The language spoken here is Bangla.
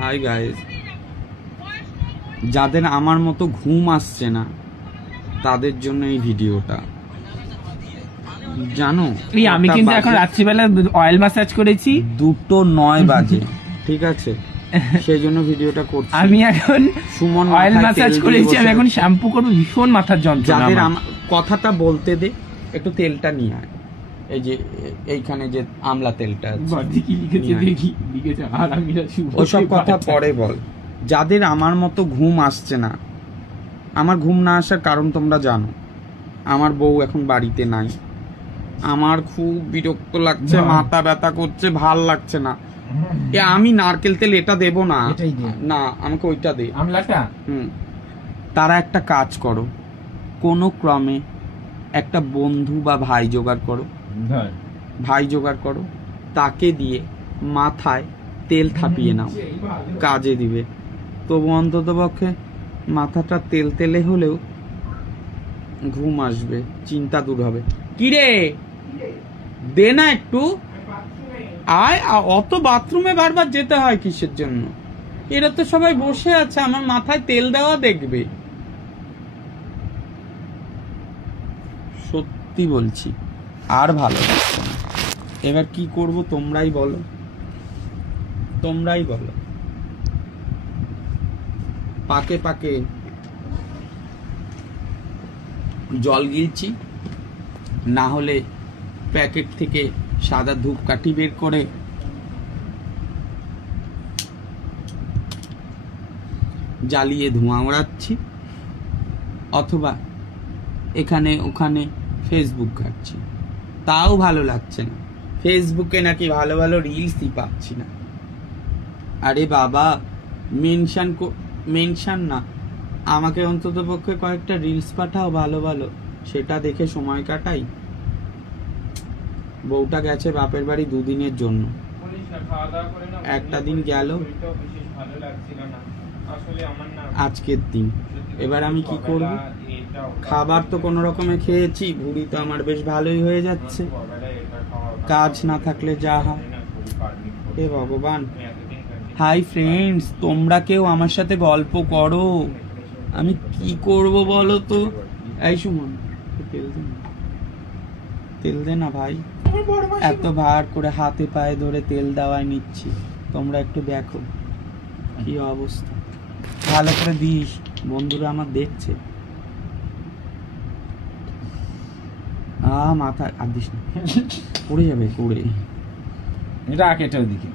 হাই গাইস, যাদের আমার মতো ঘুম আসছে না তাদের জন্য এই ভিডিওটা। জানো আমি কিন্তু এখন রাত্রিবেলা অয়েল ম্যাসাজ করেছি, 2:09 বাজে, ঠিক আছে? সেই জন্য ভিডিওটা করছি। আমি এখন সুমন অয়েল ম্যাসাজ করেছি, আমি এখন শ্যাম্পু করব, ভীষণ মাথার যন্ত্রণা। যাদের কথাটা বলতে দে, একটু তেলটা নিয়ে আয়। এই যে এইখানে যে আমলা তেলটা আছে, ওসব কথা পরে বল। যাদের আমার মতো ঘুম আসছে না, আমার ঘুম না আসার কারণ তোমরা জানো। আমার বউ এখন বাড়িতে নাই, আমার খুব বিরক্ত লাগছে, মাথা ব্যথা করছে, ভাল লাগছে না। আমি নারকেল তেল এটা দেব না, না আমাকে ওইটা দে, আমলাটা। তারা একটা কাজ করো, কোনো ক্রমে একটা বন্ধু বা ভাই জোগাড় করো, তাকে দিয়ে মাথায় তেল থাপিয়ে নাও, কাজে দিবে। তবু অন্তত পক্ষে মাথাটা তেল তেলে হলেও ঘুম আসবে, চিন্তা দূর হবে। কিরে দে না একটু, আয়। অত বাথরুমে বারবার যেতে হয় কিসের জন্য? এরা তো সবাই বসে আছে, আমার মাথায় তেল দেওয়া দেখবে। সত্যি বলছি, আর ভালো লাগছে না। এবার কি করব তোমরাই বলো, তোমরাই বলো। পাকে পাকে জল গিলছি, না হলে প্যাকেট থেকে সাদা ধূপকাঠি বের করে জ্বালিয়ে ধোঁয়া ওড়াচ্ছি, অথবা এখানে ওখানে ফেসবুক ঘাটছি, তাও ভালো লাগছে না। ফেসবুকে নাকি ভালো ভালো রিলসই পাচ্ছি না। আরে বাবা, মেনশন না, আমাকে অন্তত পক্ষে কয়েকটা রিলস পাঠাও ভালো ভালো, সেটা দেখে সময় কাটাই। বউটা গেছে বাপের বাড়ি 2 দিনের জন্য, একটা দিন গেল, আজকের দিন। এবার আমি কি করব? খাবার তো কোনো রকমে খেয়েছি, ভুঁড়ি তো আমার বেশ ভালোই হয়ে যাচ্ছে, কাজ না থাকলে যা হয়। হে ভগবান। হাই ফ্রেন্ডস, তোমরা কেউ আমার সাথে গল্প করো, আমি কি করব বলো তো? এই সুমন, তেল দে না ভাই, এত ভার করে হাতে পায়ে ধরে তেল দেওয়ায় নিচ্ছি, তোমরা একটু দেখো কি অবস্থা। ভালো করে দিস, বন্ধুরা আমার দেখছে। মাথা আর দিস না, পড়ে যাবে, পড়ে। এটা কেটে ওদিকে।